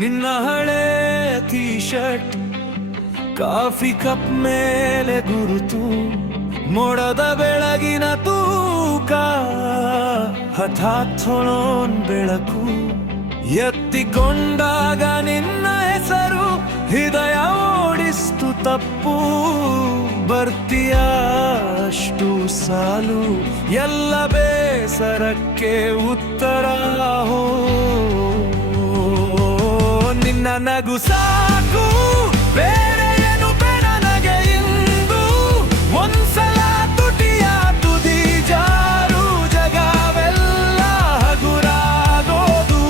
ನಿನ್ನ ಹಳೆ T shirt coffee cup ಮೇಲೆ ಗುರುತು, ಮೋಡದ ಬೆಳಗಿನ ತೂಕ, ಹಠಾತ್ ಹೊಳೋನ್ ಬೆಳಕು, ಎತ್ತಿಕೊಂಡಾಗ ನಿನ್ನ ಹೆಸರು ಹೃದಯ ಓಡಿಸ್ತು ತಪ್ಪು, ಬರ್ತೀಯಷ್ಟು ಸಾಲು ಎಲ್ಲ ಬೇಸರಕ್ಕೆ ಉತ್ತರ. ಹೋ ನಿನ್ನ ನಗು ಸಾಕು, ಬೇರೆ ಏನು ಬೇಡ ನಗೆ ಇಂದು. ಒಂದ್ಸಲ ತುಟಿಯ ತುದಿ ಜಾರು, ಜಗವೆಲ್ಲ ಹಗುರಾಗೋದು.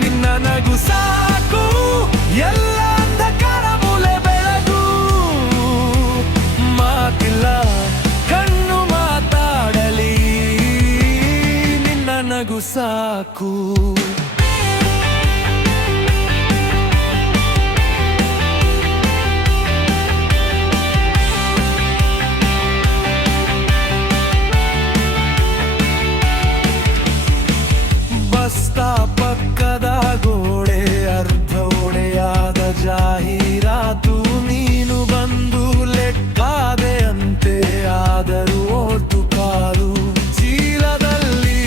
ನಿನ್ನ ನಗು ಸಾಕು, ಎಲ್ಲ ಅಂಧಕಾರ ಮೂಲೆ ಬೆಳಗು. ಮಾತಿಲ್ಲ ಕಣ್ಣು ಮಾತಾಡಲಿ, ನಿನ್ನ ನಗು ಸಾಕು. ಪಕ್ಕದ ಗೋಡೆ ಅರ್ಧ ಒಡೆಯಾದ ಜಾಹೀರಾತು, ನೀನು ಬಂದು ಲೆಕ್ಕಾದೆ ಅಂತೆ ಆದರೂ ಓಟು ಕಾಲು. ಚೀಲದಲ್ಲಿ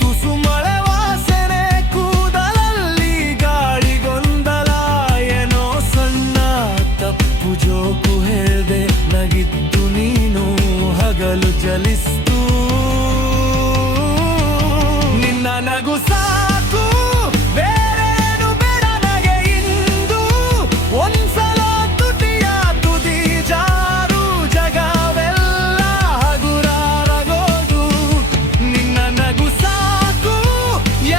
ತುಸು ಮಳೆ ವಾಸನೆ, ಕೂದಲಲ್ಲಿ ಗಾಳಿ ಗೊಂದಲ, ಏನೋ ಸಣ್ಣ ತಪ್ಪು ಜೋಕು ಹೇಳ್ದೆ, ನಗಿದ್ದು ನೀನು ಹಗಲು ಚಲಿಸ್ತು. ನಿನ್ನ ನಗು ಸಾಕು, ಬೇರೇನು ಬೇಡ ನಗೆ ಇಂದು. ಒಂದ್ಸಲ ತುಟಿಯ ತುದಿ ಜಾರು, ಜಗವೆಲ್ಲ ಹಗುರಾಗೋದು. ನಿನ್ನ ನಗು ಸಾಕು,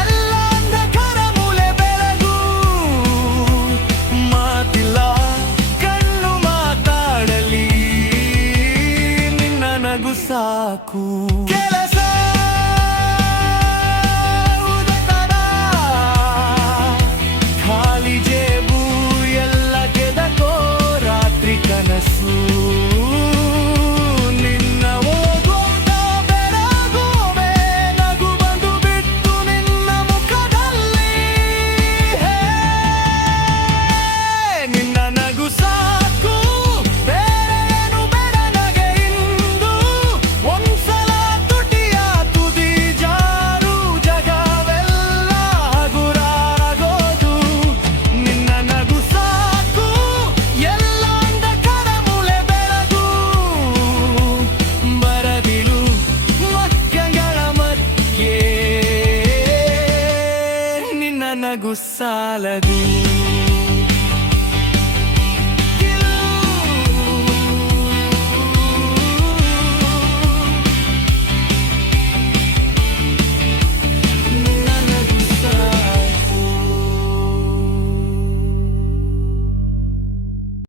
ಎಲ್ಲ ಅಂಧಕಾರ ಮೂಲೆ ಬೆಳಗು. ಮಾತಿಲ್ಲ ಕಣ್ಣು ಮಾತಾಡಲಿ, ನಿನ್ನ ನಗು ಸಾಕು. ಕೆಲಸ ಕನಸು, ನಿನ್ನ ಓದೋದ ಬೆರಗೋವೆ, ನಗು ಬಂದು ಬಿಟ್ಟು ನಿನ್ನ ಮುಖದಲ್ಲಿ. ನಿನ್ನ ನಗು ಸಾಕು, ಬೇರೇನು ಬೇಡ ನಗೆ ಇಂದು. ಒಂದ್ಸಲ ತುಟಿಯ ತುದಿ ಜಾರು, ಜಗವೆಲ್ಲ ಹಗುರಾಗೋದು. ನಿನ್ನ ನಗು ಸಾಕು, ಎಲ್ಲ ನಗು ಸಾಲದು.